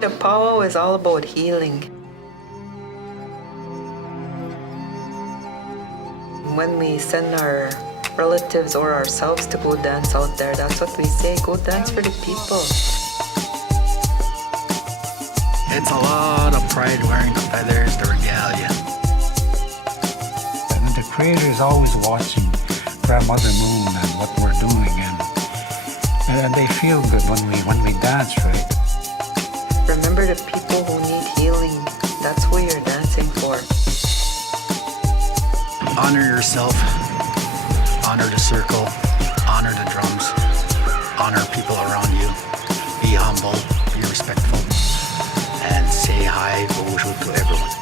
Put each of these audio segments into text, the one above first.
The powwow is all about healing. When we send our relatives or ourselves to go dance out there, that's what we say, go dance for the people. It's a lot of pride wearing the feathers, the regalia. And the Creator is always watching Grandmother Moon and what we're doing, and they feel good when we dance, right? Remember the people who need healing. That's who you're dancing for. Honor yourself, honor the circle, honor the drums, honor people around you. Be humble, be respectful, and say hi, bonjour to everyone.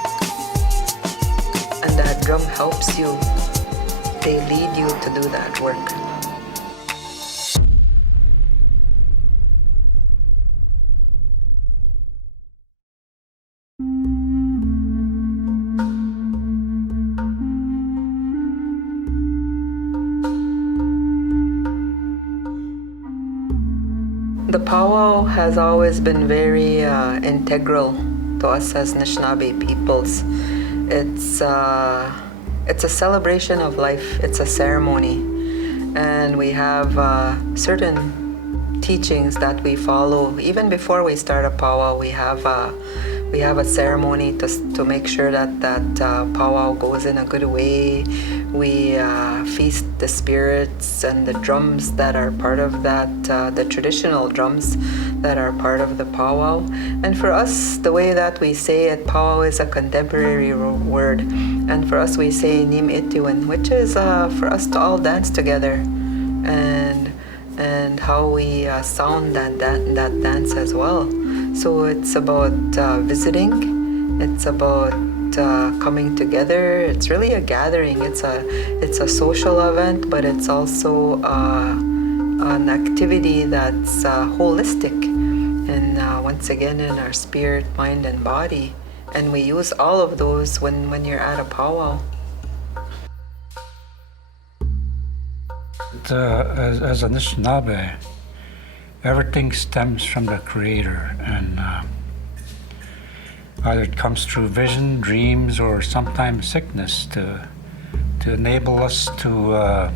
And that drum helps you. They lead you to do that work. The powwow has always been very integral to us as Anishinaabe peoples. It's a celebration of life. It's a ceremony, and we have certain teachings that we follow. Even before we start a powwow, we have a ceremony to make sure that powwow goes in a good way. We feast the spirits and the drums that are part of that, the traditional drums that are part of the powwow. And for us, the way that we say it, powwow is a contemporary word. And for us, we say NIIMI'ITIWIN, which is for us to all dance together, and how we sound that dance as well. So it's about visiting. It's about coming together. It's really a gathering. It's a social event, but it's also an activity that's holistic, and once again in our spirit, mind, and body. And we use all of those when you're at a powwow. As Anishinaabe, everything stems from the Creator, and either it comes through vision, dreams, or sometimes sickness to enable us to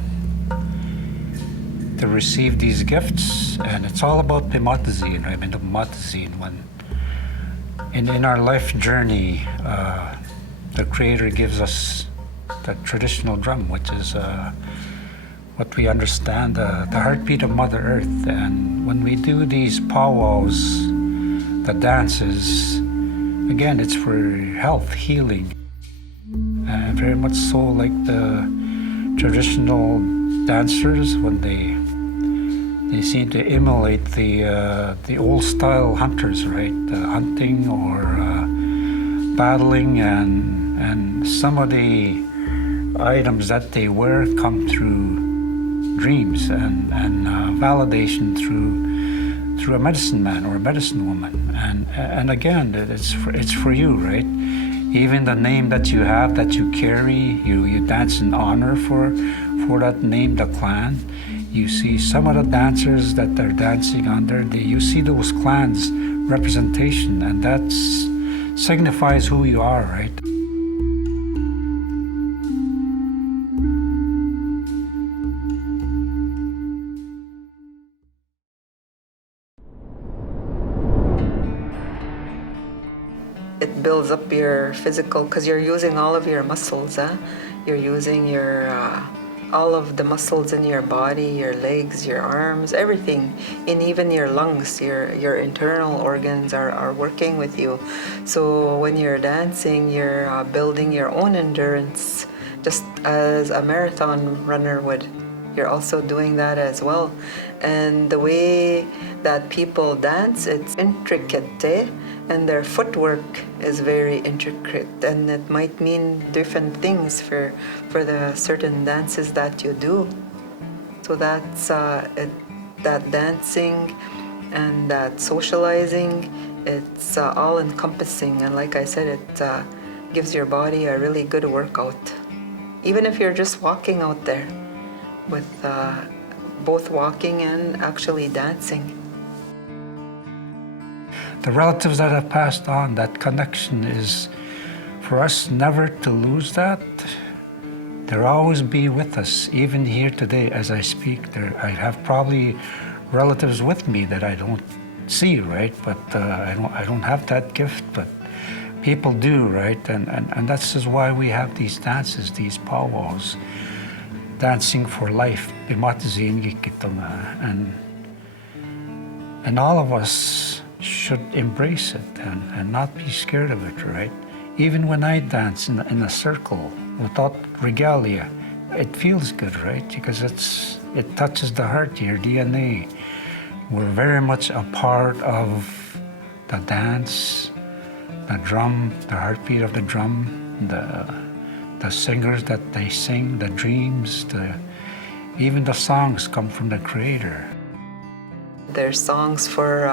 receive these gifts. And it's all about pimatazin, right? Pimatazin. When in our life journey, the Creator gives us the traditional drum, which is what we understand, the heartbeat of Mother Earth. And when we do these powwows, the dances, again, it's for health, healing. Very much so like the traditional dancers, when they seem to emulate the old style hunters, right? Hunting or battling, and some of the items that they wear come through dreams and validation through a medicine man or a medicine woman. And again, it's for you, right? Even the name that you have, that you carry, you dance in honor for that name, the clan. You see some of the dancers that they're dancing under, you see those clans representation, and that signifies who you are, right? It builds up your physical, because you're using all of your muscles. You're using your all of the muscles in your body, your legs, your arms, everything, and even your lungs, your internal organs are working with you. So when you're dancing, you're building your own endurance, just as a marathon runner would. You're also doing that as well. And the way that people dance, it's intricate, and their footwork is very intricate, and it might mean different things for the certain dances that you do. So that's that dancing and that socializing, it's all encompassing, and like I said, it gives your body a really good workout, even if you're just walking out there with both walking and actually dancing. the relatives that have passed on, that connection is for us never to lose that. They'll always be with us, even here today as I speak. I have probably relatives with me that I don't see, right? But I don't have that gift, but people do, right? And that's just why we have these dances, these powwows, dancing for life. And all of us should embrace it and not be scared of it, right? Even when I dance in a circle without regalia, it feels good, right? Because it touches the heart, your DNA. We're very much a part of the dance, the drum, the heartbeat of the drum, the singers that they sing, the dreams, even the songs come from the Creator. There's songs for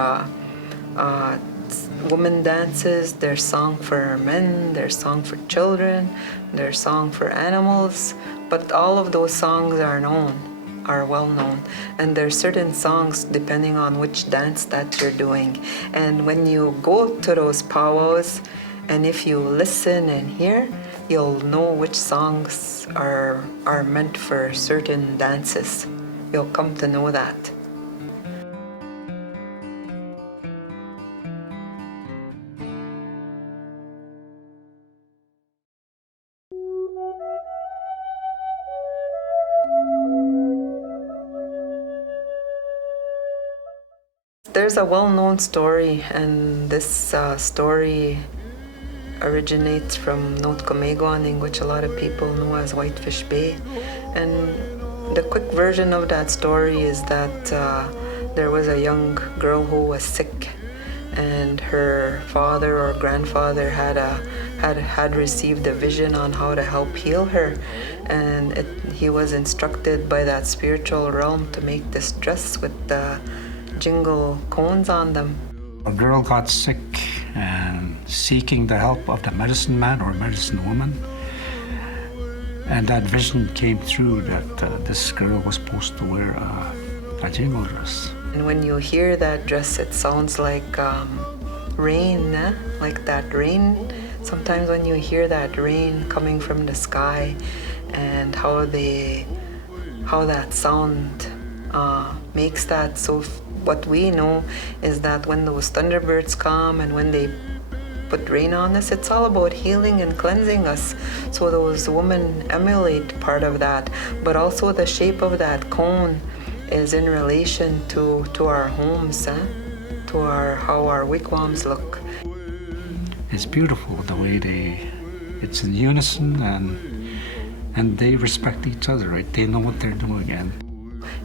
women dances, there's song for men, there's song for children, there's song for animals, but all of those songs are well known. And there's certain songs depending on which dance that you're doing. And when you go to those powwows, and if you listen and hear, you'll know which songs are meant for certain dances. You'll come to know that. There's a well-known story, and this story originates from North Comegoning, which a lot of people know as Whitefish Bay. And the quick version of that story is that there was a young girl who was sick, and her father or grandfather had received a vision on how to help heal her, and he was instructed by that spiritual realm to make this dress with the jingle cones on them. A girl got sick and seeking the help of the medicine man or medicine woman. And that vision came through that this girl was supposed to wear a jingle dress. And when you hear that dress, it sounds like rain, like that rain. Sometimes when you hear that rain coming from the sky and how that sound makes that so. What we know is that when those thunderbirds come and when they put rain on us, it's all about healing and cleansing us. So those women emulate part of that, but also the shape of that cone is in relation to our homes, to how our wigwams look. It's beautiful the way it's in unison and they respect each other, right? They know what they're doing. And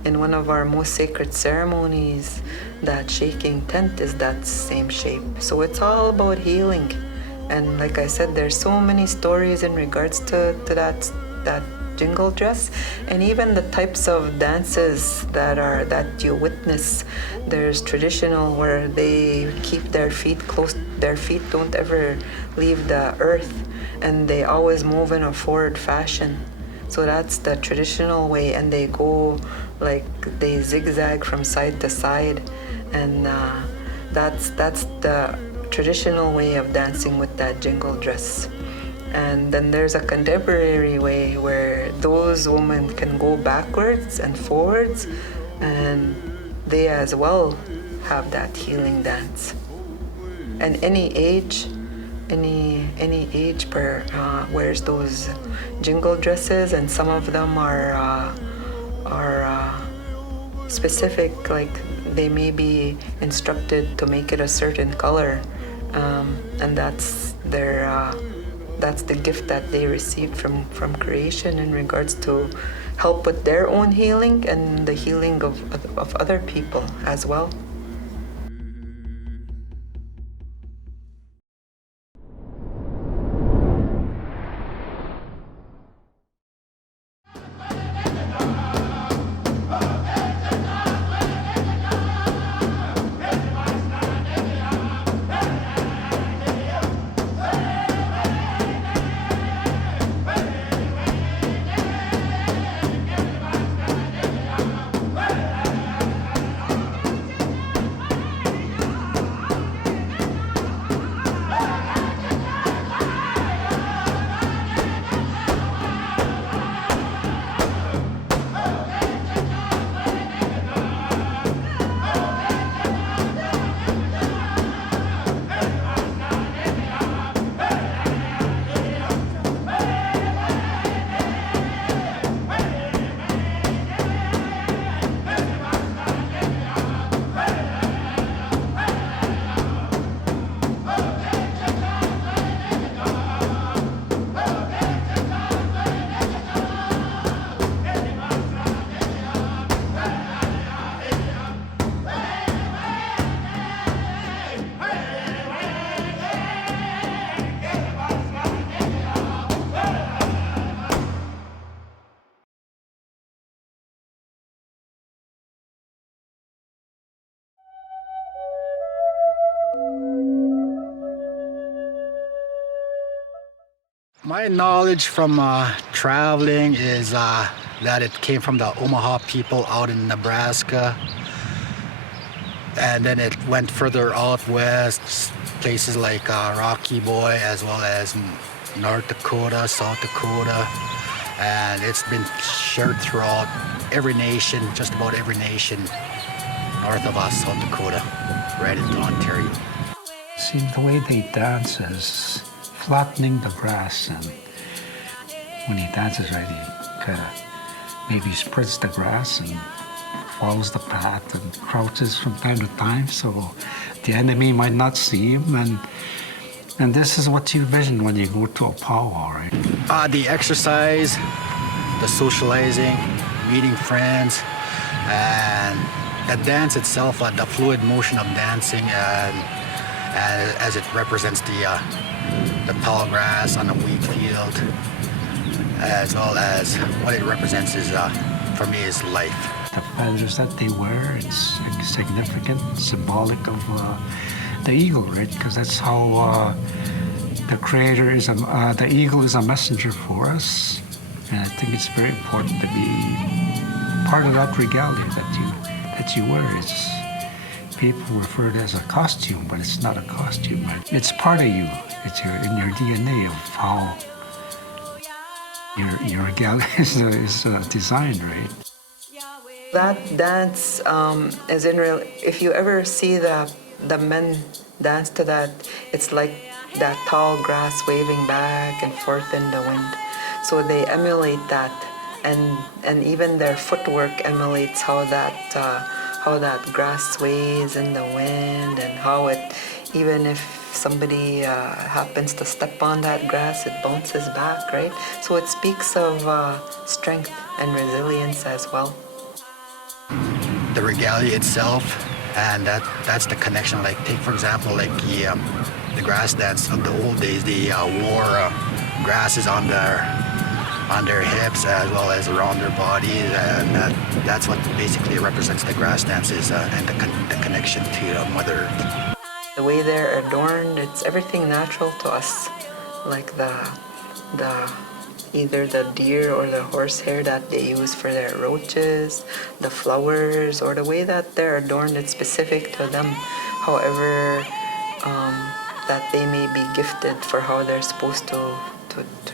in one of our most sacred ceremonies, that shaking tent is that same shape. So it's all about healing. And like I said, there's so many stories in regards to that jingle dress, and even the types of dances that you witness. There's traditional where they keep their feet close. Their feet don't ever leave the earth, and they always move in a forward fashion. So that's the traditional way, and they go like they zigzag from side to side, and that's the traditional way of dancing with that jingle dress. And then there's a contemporary way where those women can go backwards and forwards, and they as well have that healing dance. And any age wears those jingle dresses, and some of them are specific, like they may be instructed to make it a certain color, and that's the gift that they received from creation in regards to help with their own healing and the healing of other people as well. My knowledge from traveling is that it came from the Omaha people out in Nebraska, and then it went further out west, places like Rocky Boy, as well as North Dakota, South Dakota, and it's been shared throughout every nation, just about every nation north of us, South Dakota, right into Ontario. See, the way they dance is flattening the grass, and when he dances right, he kind of maybe spreads the grass and follows the path and crouches from time to time so the enemy might not see him. And this is what you vision when you go to a powwow, right? The exercise, the socializing, meeting friends, and the dance itself, the fluid motion of dancing, and as it represents the tall grass on the wheat field, as well as what it represents is, for me, is life. The feathers that they wear, it's significant, symbolic of the eagle, right? Because that's how the Creator is. The eagle is a messenger for us, and I think it's very important to be part of that regalia that you wear. It's people refer to it as a costume, but it's not a costume. Right? It's part of you. It's in your DNA of how your regalia is designed, right? That dance is in real. If you ever see the men dance to that, it's like that tall grass waving back and forth in the wind. So they emulate that, and even their footwork emulates how that grass sways in the wind, and how it, even if somebody happens to step on that grass, it bounces back, right? So it speaks of strength and resilience as well. The regalia itself, and that's the connection. Like, take for example, like the grass dance of the old days. They wore grasses on their hips as well as around their bodies, and that's what basically represents the grass dances, and the connection to Mother Earth. The way they're adorned, it's everything natural to us, like the either the deer or the horsehair that they use for their roaches, the flowers, or the way that they're adorned, it's specific to them. However, that they may be gifted for how they're supposed to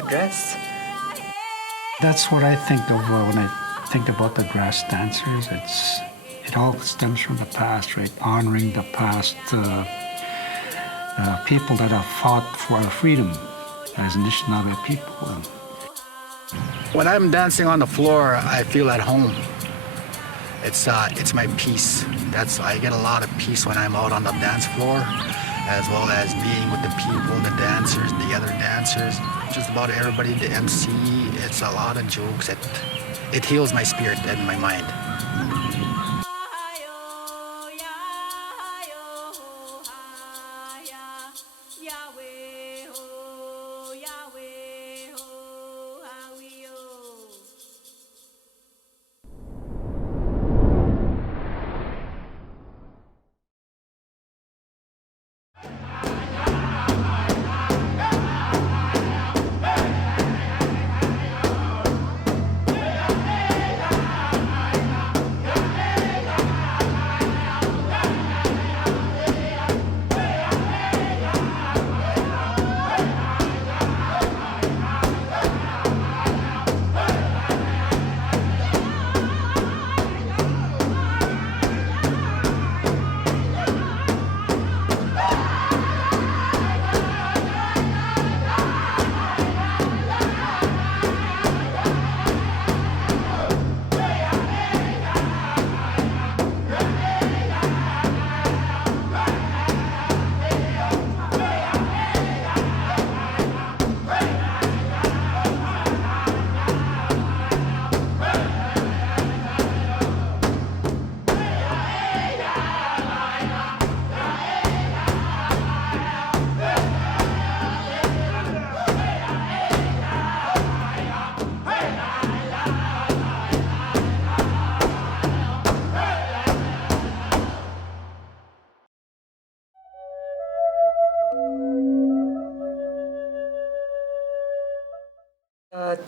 dress. That's what I think of when I think about the grass dancers. It all stems from the past, right? Honoring the past people that have fought for our freedom as Anishinaabe people. When I'm dancing on the floor, I feel at home. It's my peace. I get a lot of peace when I'm out on the dance floor, as well as being with the people, the dancers, the other dancers, just about everybody, the MC. It's a lot of jokes. It heals my spirit and my mind.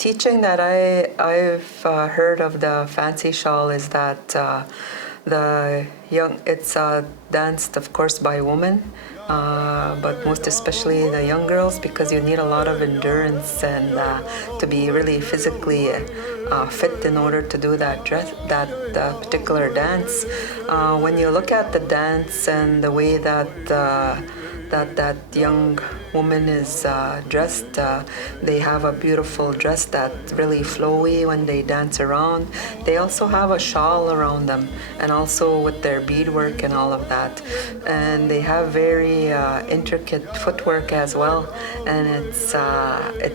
teaching that I've heard of the fancy shawl is that it's danced, of course, by women, but most especially the young girls, because you need a lot of endurance and to be really physically fit in order to do that particular dance. When you look at the dance and the way that that young woman is dressed. They have a beautiful dress that's really flowy when they dance around. They also have a shawl around them, and also with their beadwork and all of that. And they have very intricate footwork as well. And it's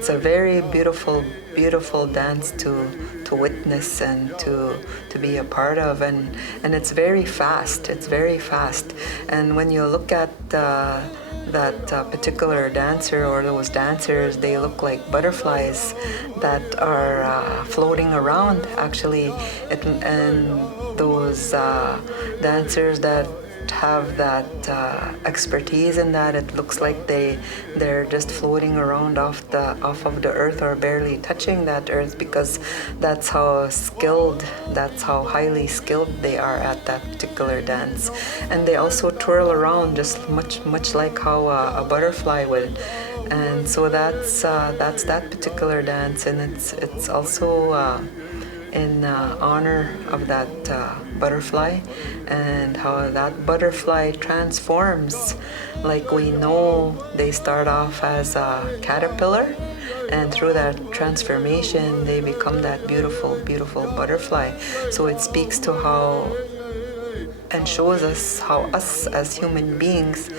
a very beautiful dance to witness and to be a part of, and it's very fast. It's very fast. And when you look at that particular dancer or those dancers, they look like butterflies that are floating around, actually. And those dancers that have that expertise in that, it looks like they're just floating around off of the earth, or barely touching that earth, because that's how highly skilled they are at that particular dance. And they also twirl around just much like how a butterfly would. And so that's that particular dance, and it's also in honor of that butterfly, and how that butterfly transforms. Like, we know they start off as a caterpillar, and through that transformation they become that beautiful butterfly. So it speaks to how, and shows us how us as human beings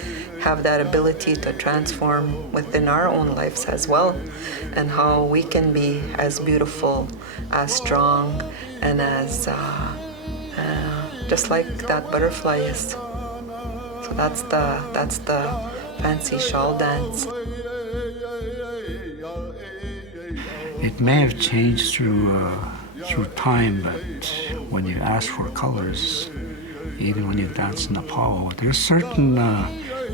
have that ability to transform within our own lives as well, and how we can be as beautiful, as strong, and as just like that butterfly is. So that's the fancy shawl dance. It may have changed through time, but when you ask for colors, even when you dance in the powwow, there's certain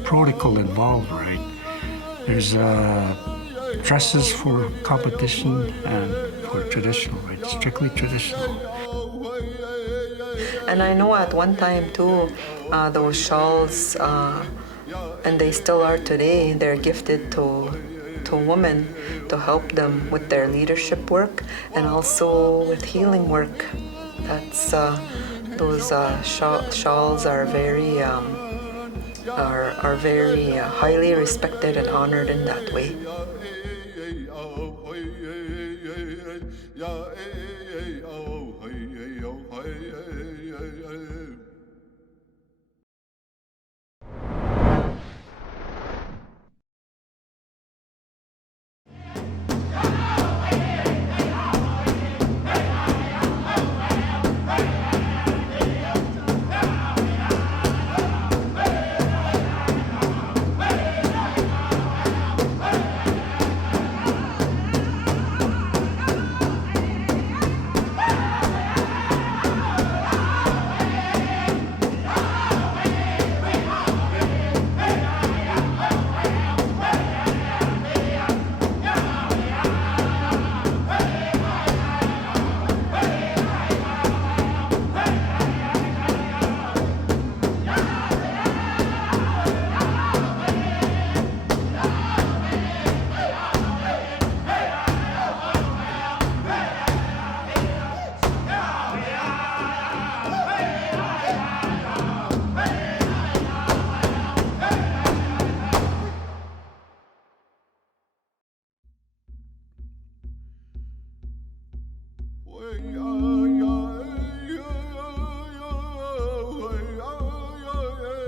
protocol involved, right? There's dresses for competition and for traditional, right? Strictly traditional. And I know at one time too, those shawls, and they still are today, they're gifted to women to help them with their leadership work and also with healing work. That's those shawls are very highly respected and honored in that way.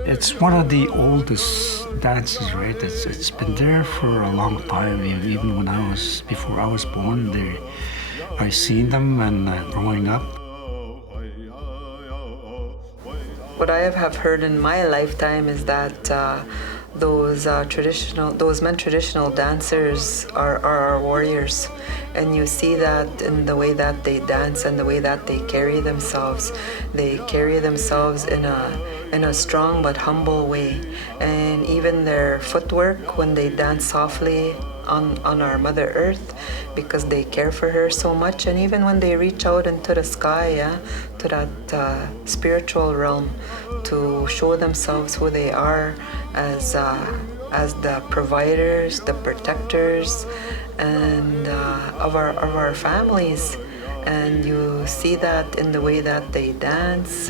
It's one of the oldest dances, right? It's been there for a long time. Even before I was born, I seen them and growing up. What I have heard in my lifetime is that those men traditional dancers are our warriors, and you see that in the way that they dance and the way that they carry themselves. They carry themselves in a strong but humble way, and even their footwork when they dance softly on our Mother Earth, because they care for her so much. And even when they reach out into the sky, yeah, to that spiritual realm, to show themselves who they are as the providers, the protectors, and of our families. And you see that in the way that they dance,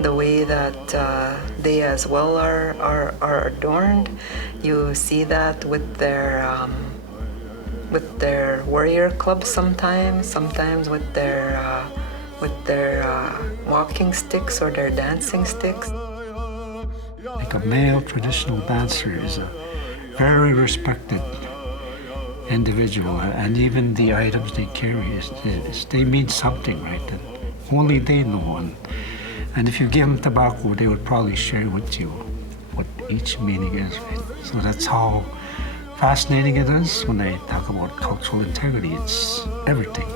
the way that they as well are adorned. You see that with their warrior clubs sometimes with their walking sticks or their dancing sticks. Like a male traditional dancer is a very respected individual, and even the items they carry they mean something, right? That only they know. And if you give them tobacco, they would probably share with you what each meaning is, right? So that's how fascinating it is when they talk about cultural integrity. It's everything.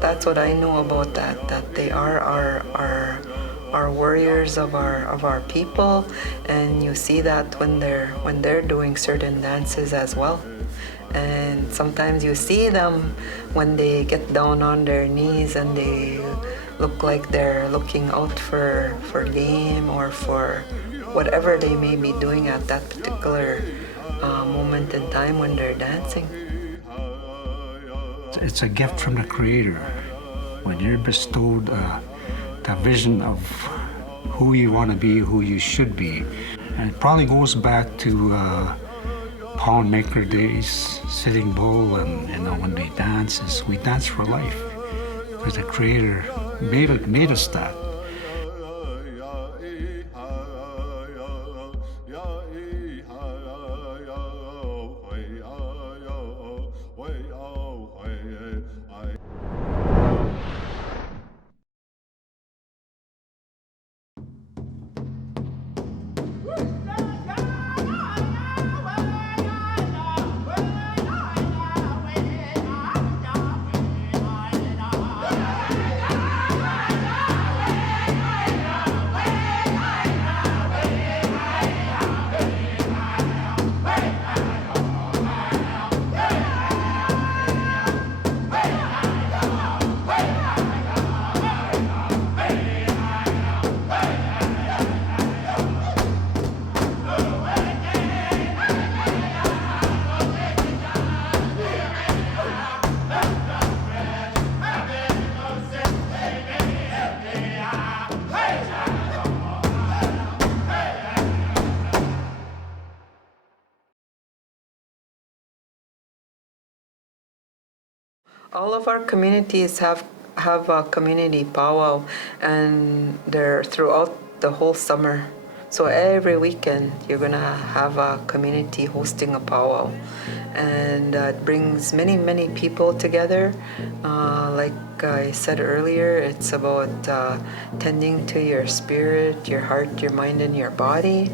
That's what I know about that they are our warriors of our people, and you see that when they're doing certain dances as well. And sometimes you see them when they get down on their knees and they look like they're looking out for game or for whatever they may be doing at that particular moment in time when they're dancing. It's a gift from the Creator. When you're bestowed the vision of who you want to be, who you should be. And it probably goes back to pound maker days, Sitting Bull, and when they dance, we dance for life. Because the Creator made us that. All of our communities have a community powwow, and they're throughout the whole summer. So every weekend you're gonna have a community hosting a powwow, and it brings many people together. Like I said earlier, it's about tending to your spirit, your heart, your mind, and your body.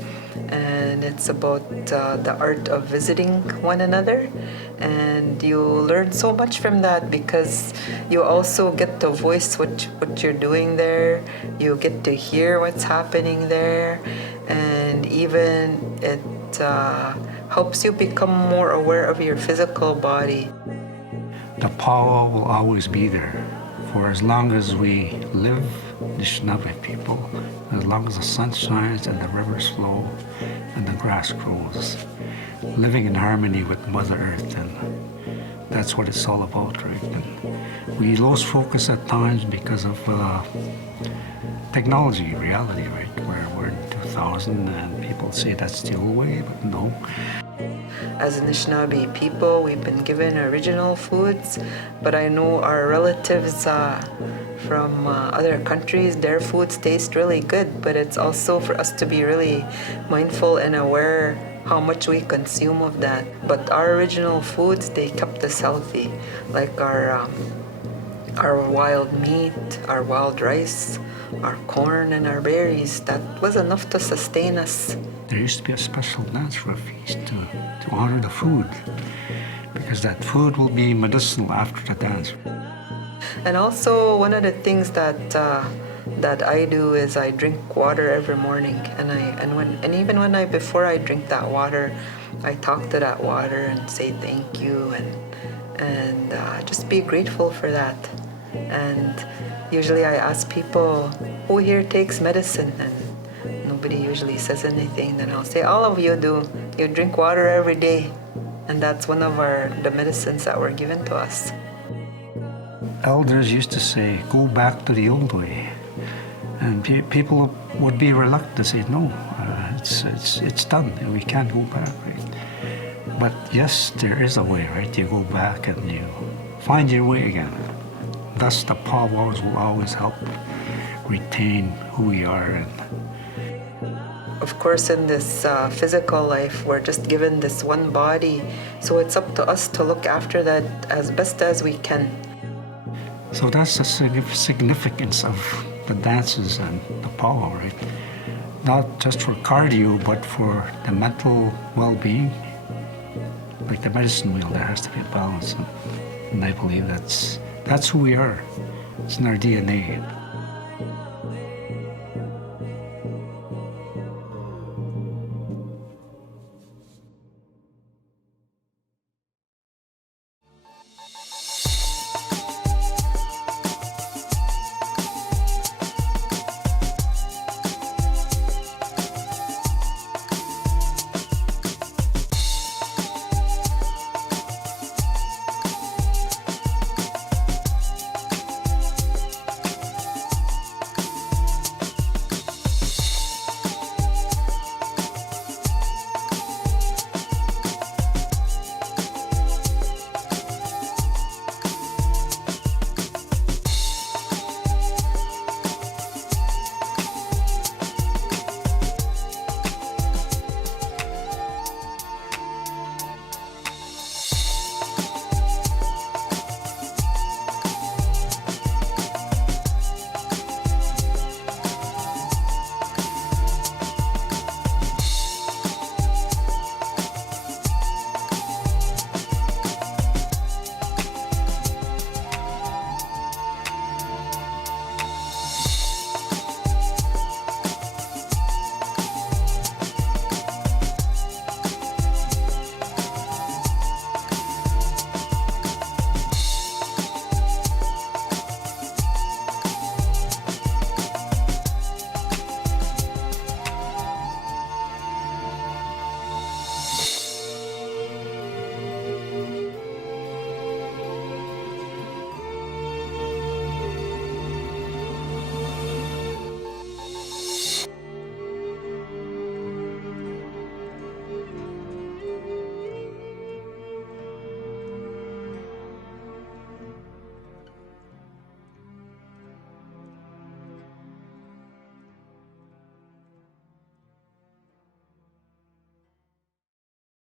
And it's about the art of visiting one another, and you learn so much from that because you also get to voice what you're doing there. You get to hear what's happening there, and even it helps you become more aware of your physical body. The powwow will always be there for as long as we live, Anishinaabe people, as long as the sun shines and the rivers flow and the grass grows, living in harmony with Mother Earth. And that's what it's all about, right? And we lose focus at times because of technology, reality, right? Where we're in 2000 and people say that's the old way, but no. As Anishinaabe people, we've been given original foods, but I know our relatives from other countries, their foods taste really good, but it's also for us to be really mindful and aware how much we consume of that. But our original foods, they kept us healthy, like our wild meat, our wild rice, our corn, and our berries. That was enough to sustain us. There used to be a special dance for a feast to honor the food, because that food will be medicinal after the dance. And also, one of the things that I do is I drink water every morning, and even before I drink that water, I talk to that water and say thank you and just be grateful for that. And usually I ask people, who here takes medicine? And nobody usually says anything. Then I'll say, all of you do. You drink water every day. And that's one of the medicines that were given to us. Elders used to say, go back to the old way. And people would be reluctant to say, no, it's done. We can't go back, right? But yes, there is a way, right? You go back and you find your way again. Thus, the powwows will always help retain who we are. And of course, in this physical life, we're just given this one body. So it's up to us to look after that as best as we can. so that's the significance of the dances and the powwow, right? Not just for cardio, but for the mental well-being. Like the medicine wheel, there has to be a balance. And I believe that's who we are. It's in our DNA.